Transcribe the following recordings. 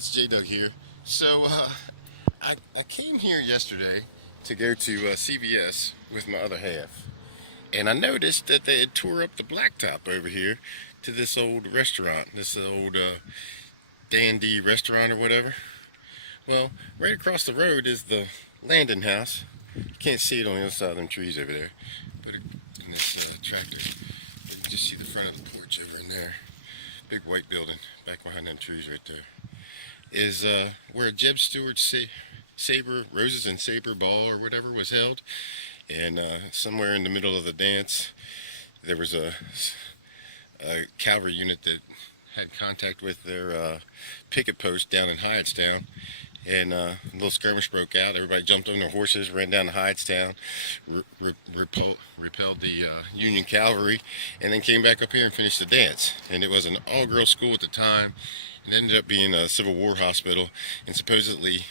It's J-Doug here. So, I came here yesterday to go to CVS with my other half. And I noticed that they had tore up the blacktop over here to this old restaurant, this old dandy restaurant or whatever. Well, right across the road is the Landon house. You can't see it on the other side of them trees over there. But in this tractor, you can just see the front of the porch over in there. Big white building back behind them trees right there. Is where Jeb Stewart's Saber, Roses and Saber ball or whatever was held. And somewhere in the middle of the dance, there was a cavalry unit that had contact with their picket post down in Hyattstown. And a little skirmish broke out. Everybody jumped on their horses, ran down to Hyattstown, repelled the Union cavalry, and then came back up here and finished the dance. And it was an all-girls school at the time. It ended up being a Civil War hospital, and supposedly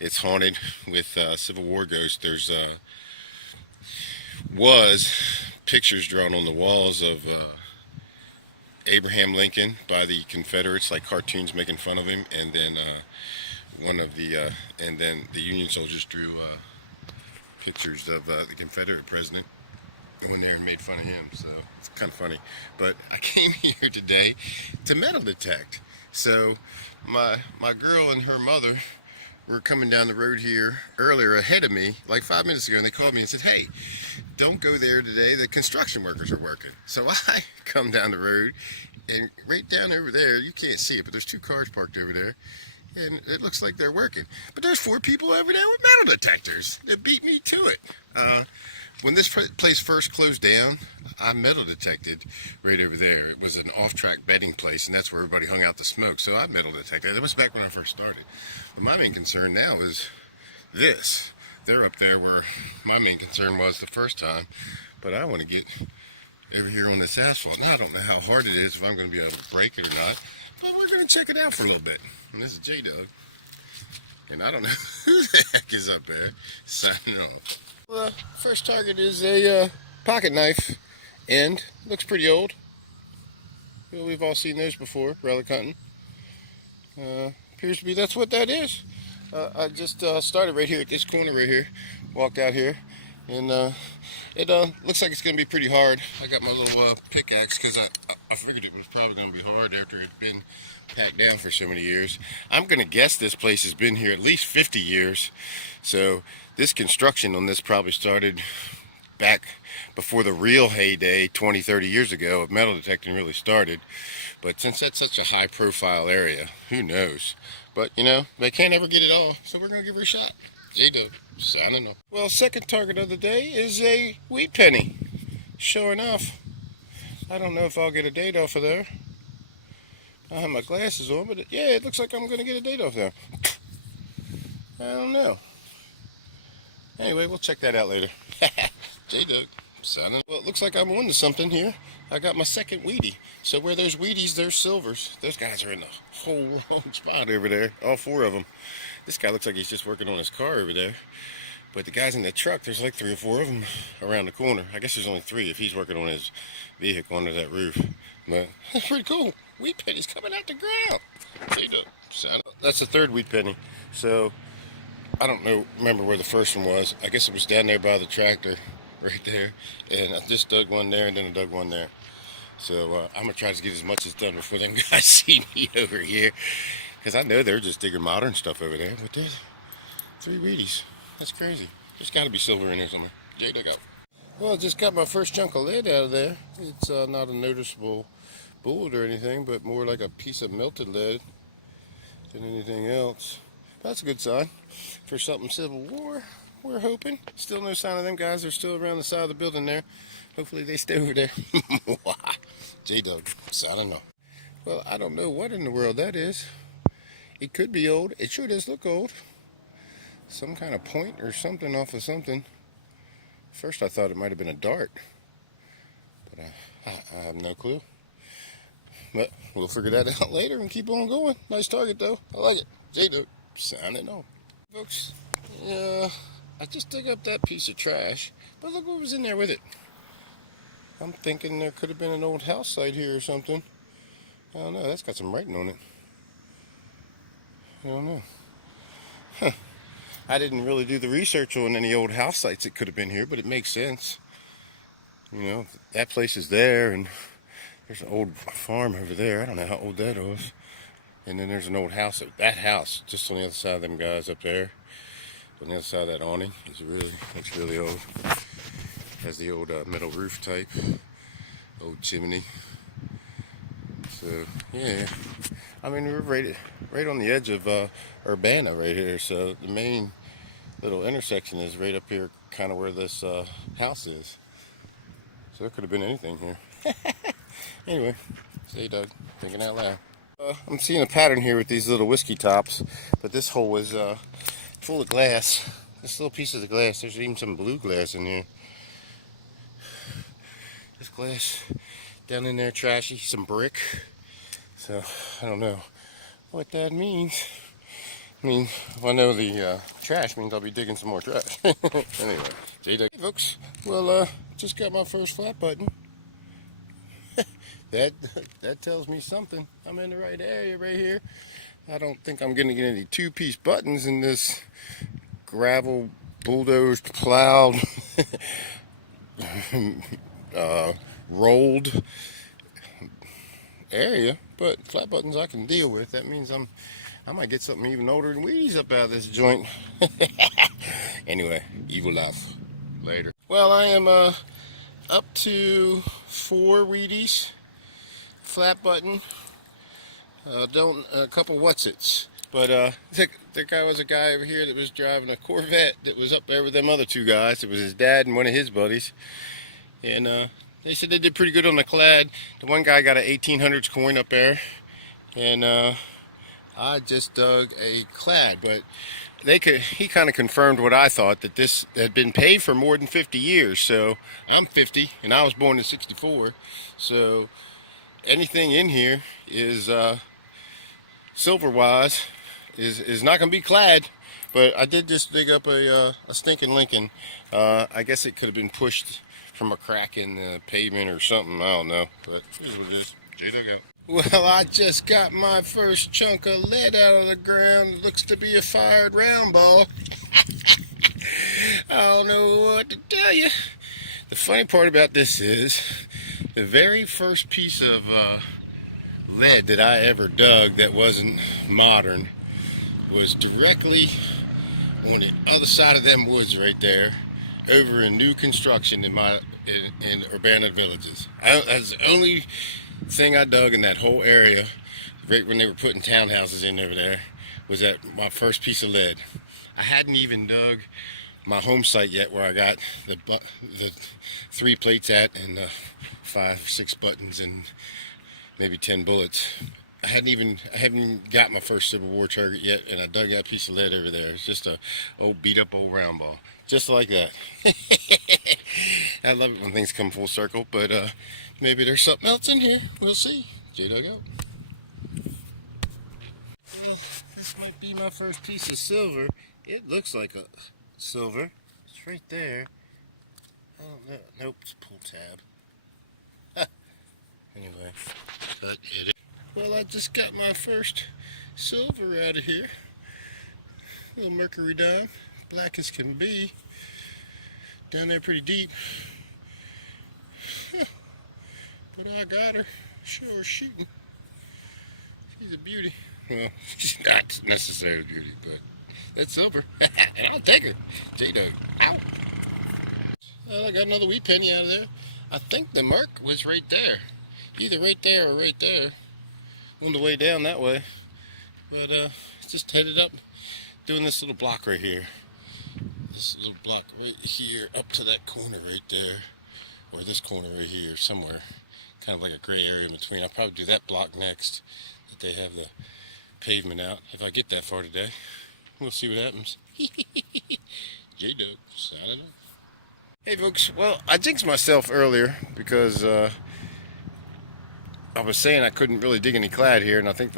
it's haunted with Civil War ghosts. There's was pictures drawn on the walls of Abraham Lincoln by the Confederates, like cartoons making fun of him, and then and then the Union soldiers drew pictures of the Confederate president when they made fun of him. So it's kind of funny. But I came here today to metal detect. So my girl and her mother were coming down the road here earlier ahead of me, like 5 minutes ago, and they called me and said, "Hey, don't go there today. The construction workers are working." So I come down the road, and right down over there, you can't see it, but there's two cars parked over there, and it looks like they're working. But there's four people over there with metal detectors that beat me to it. When this place first closed down, I metal detected right over there. It was an off-track bedding place, and that's where everybody hung out to smoke. So I metal detected. That was back when I first started. But my main concern now is this. They're up there where my main concern was the first time. But I want to get over here on this asphalt. And I don't know how hard it is, if I'm going to be able to break it or not. But we're going to check it out for a little bit. And this is J-Doug. And I don't know who the heck is up there signing off. Well, first target is a pocket knife end. Looks pretty old. Well, we've all seen those before, relic hunting. Appears to be that's what that is. I just started right here at this corner right here. Walked out here, and it looks like it's going to be pretty hard. I got my little pickaxe because I figured it was probably going to be hard after it's been packed down for so many years. I'm going to guess this place has been here at least 50 years. So this construction on this probably started back before the real heyday 20, 30 years ago of metal detecting really started. But since that's such a high profile area, who knows? But you know, they can't ever get it all, so we're going to give her a shot. J-Doug, signing off. Well, second target of the day is a wheat penny. Sure enough. I don't know if I'll get a date off of there. I have my glasses on, but yeah, it looks like I'm going to get a date off there. I don't know. Anyway, we'll check that out later. J-Doug, signing. Well, it looks like I'm on to something here. I got my second Wheatie. So where there's Wheaties, there's silvers. Those guys are in the whole wrong spot over there. All four of them. This guy looks like he's just working on his car over there. But the guys in the truck, there's like 3 or 4 of them around the corner. I guess there's only 3 if he's working on his vehicle under that roof. But that's pretty cool. Wheat penny's coming out the ground. That's the third wheat penny. So I don't know, remember where the first one was. I guess it was down there by the tractor, right there. And I just dug one there, and then I dug one there. So I'm gonna try to get as much as done before them guys see me over here, because I know they're just digging modern stuff over there. But there's 3 Wheaties. That's crazy. There's got to be silver in here somewhere. J-Doug out. Well, I just got my first chunk of lead out of there. It's not a noticeable bullet or anything, but more like a piece of melted lead than anything else. That's a good sign for something Civil War, we're hoping. Still no sign of them guys. They're still around the side of the building there. Hopefully they stay over there. J-Doug, I don't know. Well, I don't know what in the world that is. It could be old. It sure does look old. Some kind of point or something off of something. First I thought it might have been a dart, but I have no clue. But we'll figure that out later and keep on going. Nice target though. I like it. J-Doug, signing off. Folks, I just dug up that piece of trash, but look what was in there with it. I'm thinking there could have been an old house site here or something. I don't know, that's got some writing on it. I don't know. Huh. I didn't really do the research on any old house sites that could have been here, but it makes sense. You know, that place is there, and there's an old farm over there. I don't know how old that is. And then there's an old house. That house, just on the other side of them guys up there, on the other side of that awning, looks really old. Has the old metal roof type, old chimney. So yeah, I mean we're right on the edge of Urbana right here. So the main little intersection is right up here, kind of where this house is. So there could have been anything here. Anyway, say Doug, thinking out loud. I'm seeing a pattern here with these little whiskey tops, but this hole is full of glass. This little piece of the glass. There's even some blue glass in here. This glass down in there, trashy, some brick. So I don't know what that means. I mean, if I know the trash means I'll be digging some more trash. Anyway, hey folks, well, just got my first flat button. that tells me something. I'm in the right area right here. I don't think I'm gonna get any two-piece buttons in this gravel bulldozed, plowed, rolled area, but flat buttons I can deal with. That means I might get something even older than Wheaties up out of this joint. Anyway, evil laugh. Later. Well, I am up to 4 Wheaties, flat button, a couple Whatsits. But there guy was a guy over here that was driving a Corvette that was up there with them other 2 guys. It was his dad and one of his buddies. And they said they did pretty good on the clad. The one guy got an 1800s coin up there. And I just dug a clad. But he kind of confirmed what I thought, that this had been paid for more than 50 years. So I'm 50 and I was born in 64. So anything in here is silver wise is not going to be clad. But I did just dig up a stinking Lincoln. I guess it could have been pushed from a crack in the pavement or something. I don't know. But here's what it is. Well, I just got my first chunk of lead out of the ground. It looks to be a fired round ball. I don't know what to tell you. The funny part about this is the very first piece of lead that I ever dug that wasn't modern was directly on the other side of them woods right there, over in new construction in Urbana Villages. That's the only thing I dug in that whole area, right when they were putting townhouses in over there, was that my first piece of lead. I hadn't even dug my home site yet, where I got the 3 plates at, and 5 or 6 buttons and maybe 10 bullets. I haven't got my first Civil War target yet, and I dug that piece of lead over there. It's just a beat up old round ball, just like that. I love it when things come full circle, but maybe there's something else in here. We'll see. J-Dug out. Well, this might be my first piece of silver. It looks like a silver. It's right there. I don't know. Nope, it's a pull tab. Anyway, cut it. Well, I just got my first silver out of here. A little mercury dime, black as can be. Down there pretty deep. But I got her. Sure shooting. She's a beauty. Well, she's not necessarily a beauty, but that's silver. And I'll take her. J-Dug. Ow. Well, I got another wee penny out of there. I think the mark was right there. Either right there or right there. On the way down that way. But just headed up, doing this little block right here. This little block right here up to that corner right there. Or this corner right here somewhere. Kind of like a gray area in between. I'll probably do that block next, that they have the pavement out. If I get that far today, we'll see what happens. J-Dug, signing off. Hey folks, well, I jinxed myself earlier because I was saying I couldn't really dig any clad here, and I think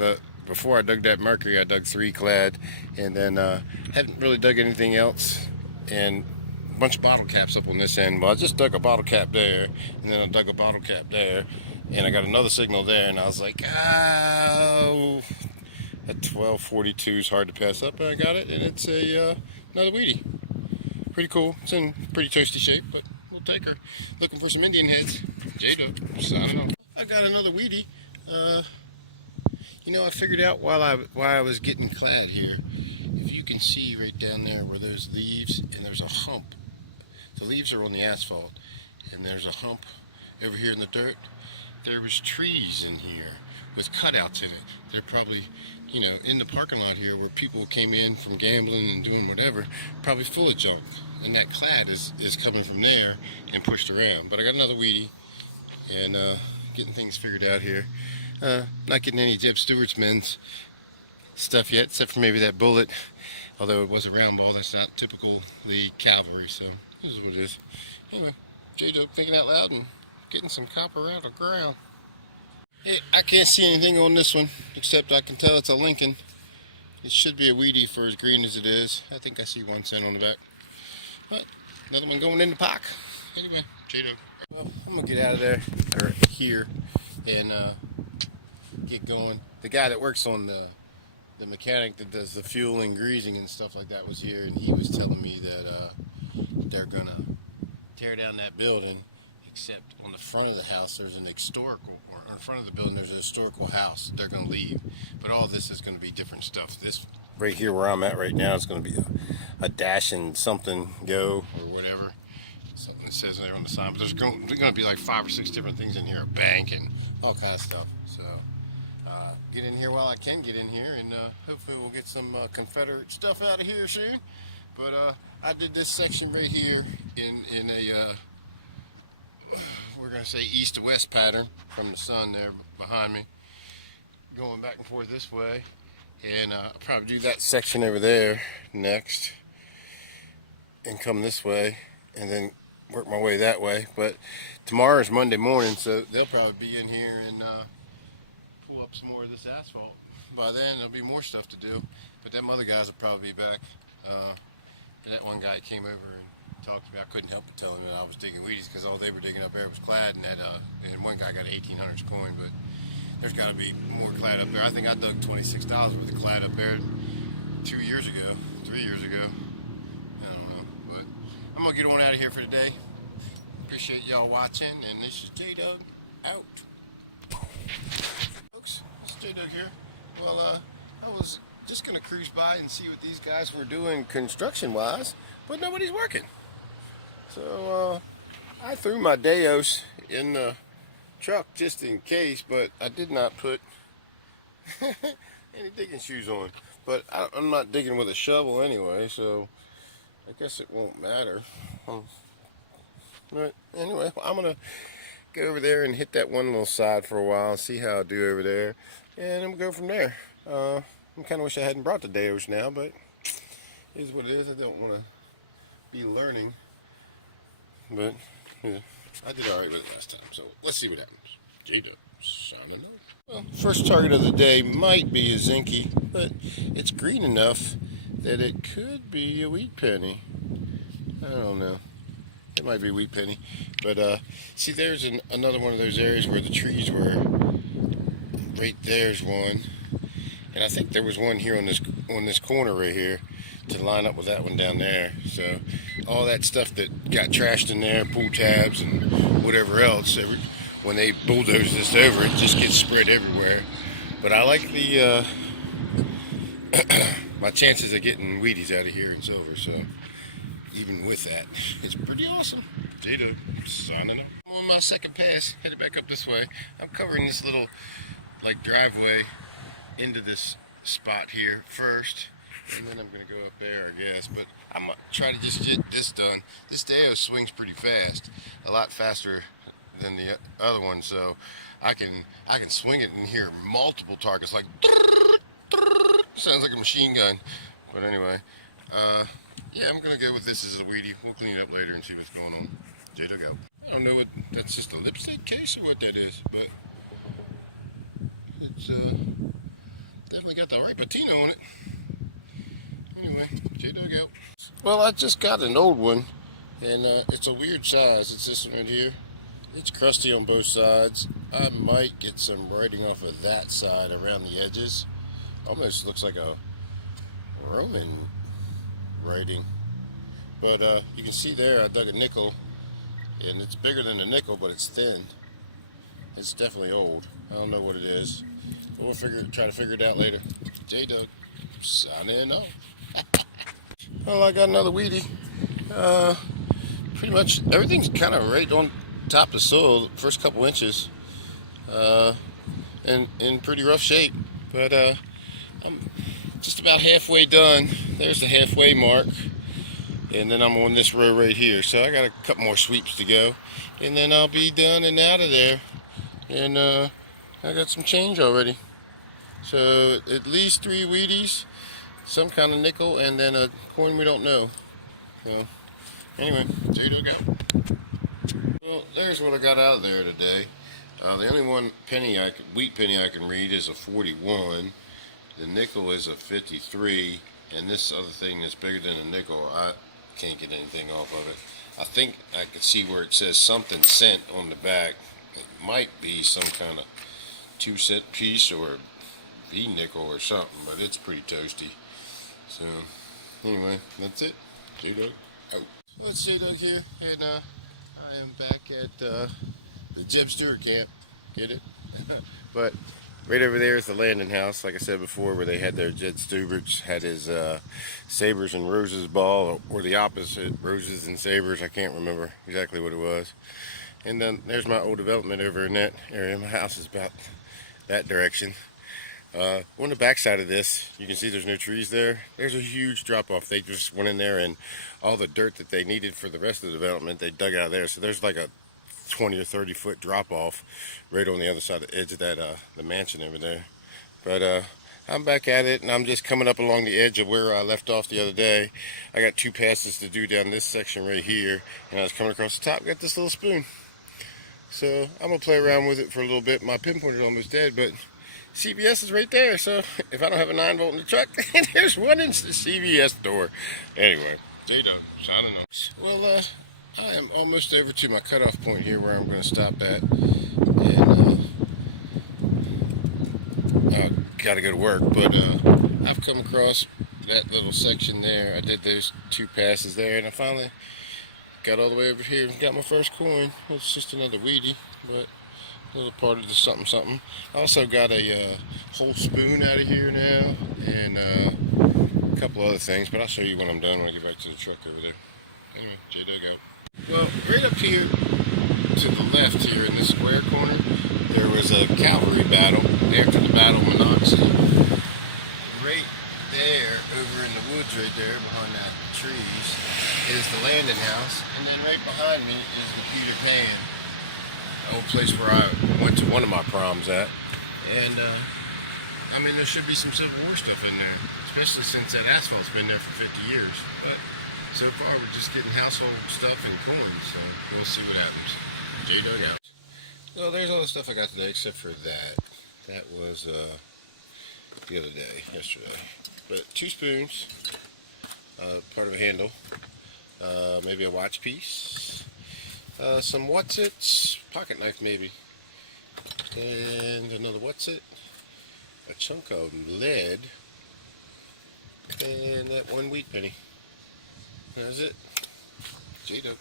before I dug that mercury, I dug 3 clad, and then haven't really dug anything else, and a bunch of bottle caps up on this end. Well, I just dug a bottle cap there, and then I dug a bottle cap there, and I got another signal there, and I was like, oh, That 1242 is hard to pass up, and I got it, and it's a another weedy. Pretty cool. It's in pretty toasty shape, but we'll take her. Looking for some Indian heads. J-Dub, signing off. I got another weedy. You know, I figured out while I was getting clad here, if you can see right down there where there's leaves and there's a hump. The leaves are on the asphalt, and there's a hump over here in the dirt. There was trees in here with cutouts in it. They're probably, you know, in the parking lot here where people came in from gambling and doing whatever, probably full of junk. And that clad is coming from there and pushed around. But I got another weedy, and getting things figured out here. Not getting any Jeb Stewart's men's stuff yet, except for maybe that bullet. Although it was a round ball, that's not typical the cavalry, so this is what it is. Anyway, J-Dub thinking out loud and getting some copper out of the ground. Hey, I can't see anything on this one, except I can tell it's a Lincoln. It should be a weedy for as green as it is. I think I see 1 cent on the back. But another one going in the pock. Anyway, J-Dub. Well, I'm gonna get out of there, or here, and get going. The guy that works on the mechanic that does the fuel and greasing and stuff like that was here, and he was telling me that they're gonna tear down that building, except on the front of the house there's an historical, or in front of the building there's a historical house. They're gonna leave, but all this is gonna be different stuff. This right here where I'm at right now is gonna be a dash and something go or whatever. Something that says there on the sign, but there's going to be like 5 or 6 different things in here, a bank and all kinds of stuff. So get in here while I can get in here, and hopefully we'll get some Confederate stuff out of here soon. But I did this section right here in a we're going to say east to west pattern from the sun there behind me, going back and forth this way, and I'll probably do that section over there next and come this way and then work my way that way. But tomorrow is Monday morning, so they'll probably be in here and pull up some more of this asphalt. By then there'll be more stuff to do, but them other guys will probably be back. That one guy came over and talked to me. I couldn't help but tell him that I was digging weedies, because all they were digging up there was clad, and that and one guy got 1800s coin, but there's got to be more clad up there. I think I dug $26 worth of clad up there 2 years ago, 3 years ago. I don't know, but I'm gonna get on out of here for today. Appreciate y'all watching, and this is J-Dub out. Folks, it's J-Dub here. Well, I was just gonna cruise by and see what these guys were doing construction-wise, but nobody's working. So I threw my Deos in the truck just in case, but I did not put any digging shoes on. But I'm not digging with a shovel anyway, so I guess it won't matter. But anyway, I'm gonna go over there and hit that one little side for a while and see how I do over there, and then we'll go from there. I kind of wish I hadn't brought the Deos now, but it is what it is. I don't want to be learning, but yeah, I did all right with it last time, so let's see what happens. J-Dub signing off. Well, first target of the day might be a zinky, but it's green enough that it could be a wheat penny. I don't know. It might be a wheat penny, but see, there's another one of those areas where the trees were. Right there's one, and I think there was one here on this corner right here to line up with that one down there. So all that stuff that got trashed in there, pull tabs and whatever else, when they bulldoze this over, it just gets spread everywhere. But I like the my chances of getting Wheaties out of here in silver, so even with that, it's pretty awesome. J-Dub signing up. I'm on my second pass, headed back up this way. I'm covering this little like driveway into this spot here first, and then I'm gonna go up there, I guess. But I'm gonna try to just get this done. This Deo swings pretty fast, a lot faster than the other one, so I can swing it and hear multiple targets, like sounds like a machine gun. But anyway, yeah, I'm gonna go with this as a weedy. We'll clean it up later and see what's going on. J-Dub out. I don't know what that's, just a lipstick case or what that is, but it's definitely got the right patina on it. Anyway, J-Dub out. Well, I just got an old one, and it's a weird size. It's this one right here. It's crusty on both sides. I might get some writing off of that side around the edges, Almost looks like a Roman writing. But you can see there I dug a nickel, and it's bigger than a nickel, but it's thin. It's definitely old. I don't know what it is. We'll try to figure it out later. J-Doug, signing off. Well, I got another weedy. Pretty much everything's kind of right on top of the soil, the first couple inches, and in pretty rough shape. But I'm just about halfway done. There's the halfway mark. And then I'm on this row right here. So I got a couple more sweeps to go. And then I'll be done and out of there. And I got some change already. So at least 3 Wheaties, some kind of nickel, and then a coin we don't know. So anyway, J-Doug out. Well, there's what I got out of there today. The only wheat penny I can read is a 41. The nickel is a 53. And this other thing that's bigger than a nickel, I can't get anything off of it. I think I could see where it says something cent on the back. It might be some kind of 2-cent piece or V nickel or something, but it's pretty toasty. So anyway, that's it. J-Doug out. Well, it's J-Doug here, and I am back at the Stuart Camp. Get it? But right over there is the landing house, like I said before, where they had their Jed Stuberts had his sabers and roses ball, or the opposite, roses and sabers. I can't remember exactly what it was. And then there's my old development over in that area. My house is about that direction. On the back side of this, you can see there's no trees there. There's a huge drop off. They just went in there, and all the dirt that they needed for the rest of the development, they dug out of there. So there's like a 20 or 30 foot drop off right on the other side of the edge of that the mansion over there. But I'm back at it, and I'm just coming up along the edge of where I left off the other day. I got 2 passes to do down this section right here, and I was coming across the top, got this little spoon. So I'm gonna play around with it for a little bit. My pinpointer's almost dead, but CVS is right there, so if I don't have a 9-volt in the truck, there's one in the CVS door. Anyway, J-Doug, signing off. Well, I am almost over to my cutoff point here where I'm going to stop at, and I've got to go to work, but I've come across that little section there. I did those 2 passes there, and I finally got all the way over here and got my first coin. It's just another weedy, but a little part of the something something. I also got a whole spoon out of here now, and a couple other things, but I'll show you when I'm done when I get back to the truck over there. Anyway, J-Doug out. Well, right up here to the left here in this square corner, there was a cavalry battle after the Battle of Monocacy. Right there, over in the woods right there behind that trees, is the landing house, and then right behind me is the Peter Pan, the old place where I went to one of my proms at. And I mean, there should be some Civil War stuff in there, especially since that asphalt's been there for 50 years. But so far we're just getting household stuff and coins, so we'll see what happens. J-Doug out. Well, there's all the stuff I got today except for that. That was the other day, yesterday. But 2 spoons, part of a handle, maybe a watch piece, some what's-its, pocket knife maybe, and another what's-it, a chunk of lead, and that 1 wheat penny. That's it. J-Doug.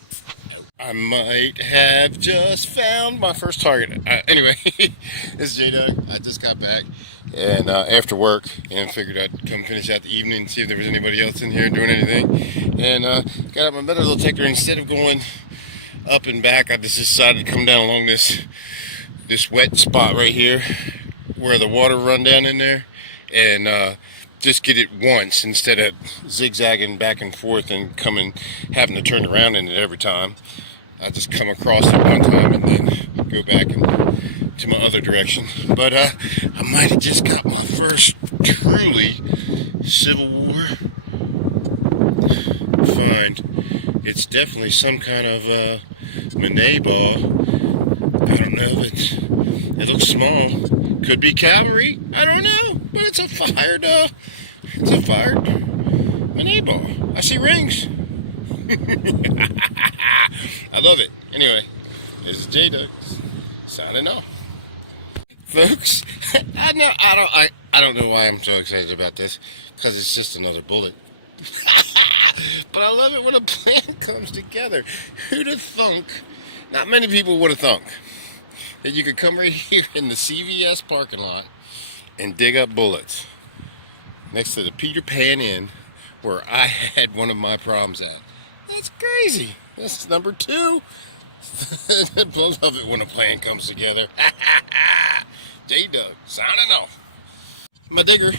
I might have just found my first target. Anyway, this is J-Doug. I just got back and after work, and figured I'd come finish out the evening and see if there was anybody else in here doing anything. And got out my metal detector. Instead of going up and back, I just decided to come down along this wet spot right here where the water run down in there, and just get it once instead of zigzagging back and forth and having to turn around in it every time. I just come across it one time and then go back to my other direction. But I might have just got my first truly Civil War find. It's definitely some kind of Monet ball. I don't know. It looks small. Could be cavalry. I don't know. But it's a fired Monet ball. I see rings. I love it. Anyway, this is J-Doug signing off. Folks, I don't know why I'm so excited about this, because it's just another bullet. But I love it when a plan comes together. Who'd have thunk? Not many people would have thunk that you could come right here in the CVS parking lot and dig up bullets next to the Peter Pan Inn where I had one of my problems at. That's crazy. That's number 2. I love it when a plan comes together. J-Dub, signing off. My digger,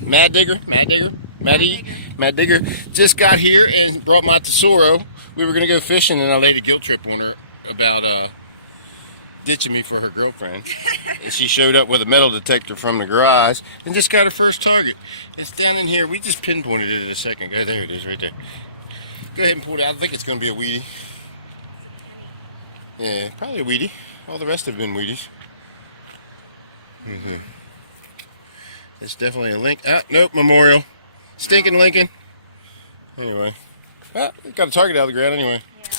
Mad Digger, Mad Digger, just got here and brought my tesoro. We were going to go fishing, and I laid a guilt trip on her about ditching me for her girlfriend. And she showed up with a metal detector from the garage and just got her first target. It's down in here. We just pinpointed it in a second ago. There it is right there. Go ahead and pull it out. I think it's going to be a weedie. Yeah, probably a weedie. All the rest have been weedies. It's definitely a link. Ah, nope, Memorial. Stinking Lincoln. Anyway. Ah, it got a target out of the ground anyway. Yeah.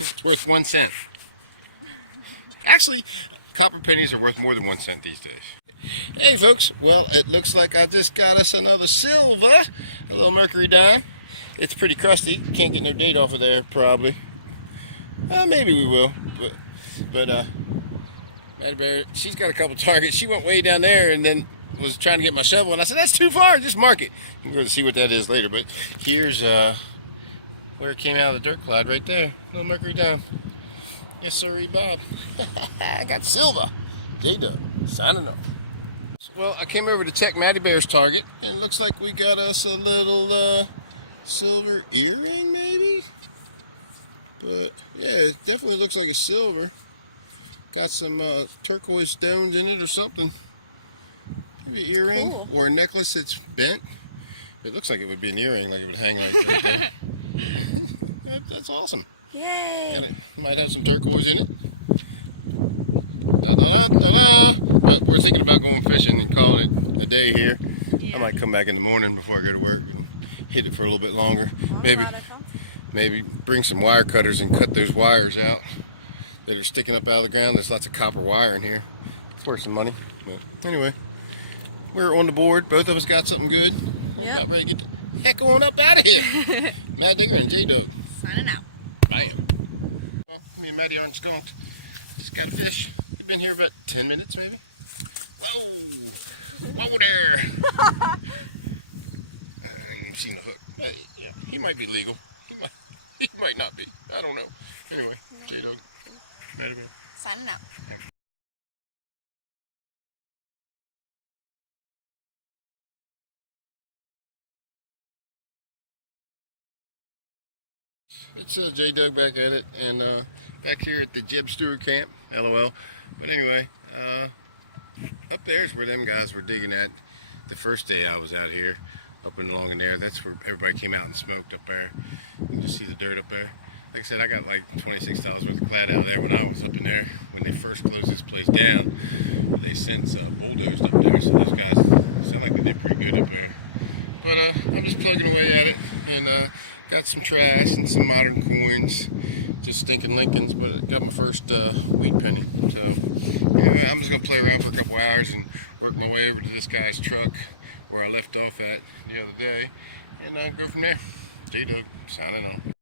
It's worth 1 cent. Actually, copper pennies are worth more than 1 cent these days. Hey folks, well, it looks like I just got us another silver. A little mercury dime. It's pretty crusty. Can't get no date off of there, probably. Maybe we will. But Maddie Bear, she's got a couple targets. She went way down there and then was trying to get my shovel, and I said, that's too far, just mark it. I'm going to see what that is later, but here's where it came out of the dirt cloud right there. Little mercury dime. Yes, sir, Bob. I got silver. J-Dub, signing off. Well, I came over to check Maddie Bear's target, and it looks like we got us a little silver earring, maybe? But, yeah, it definitely looks like a silver. Got some turquoise stones in it or something. Maybe an earring, cool. Or a necklace that's bent. It looks like it would be an earring, like it would hang right there. That's awesome. Yay! And it might have some turquoise in it. Da-da-da-da-da. But we're thinking about going fishing and calling it a day here. Yeah. I might come back in the morning before I go to work and hit it for a little bit longer. Well, maybe bring some wire cutters and cut those wires out that are sticking up out of the ground. There's lots of copper wire in here. It's worth some money. But anyway, we're on the board. Both of us got something good. Yep. About ready to get the heck on up out of here. Mad Digger and J-Dub. Signing out. Bam. Well, me and Maddie aren't skunked. Just got a fish. We've been here about 10 minutes maybe. Whoa! Whoa there! You've seen the hook. Yeah, he might be legal. He might not be. I don't know. Anyway, J-Dub. Signing out. Yeah. It's J-Dub back at it, and back here at the Stuart Camp, LOL. But anyway, up there is where them guys were digging at the first day I was out here, up and along in there. That's where everybody came out and smoked up there. You can just see the dirt up there. Like I said, I got like $26 worth of clad out there when I was up in there. When they first closed this place down, they since bulldozed up there, so those guys sound like they did pretty good up there. But I'm just plugging away at it, and got some trash and some modern coins, just stinking Lincolns, but I got my first wheat penny. So anyway, I'm just going to play around for a couple hours and work my way over to this guy's truck where I left off at the other day, and go from there. J-Dub, signing on.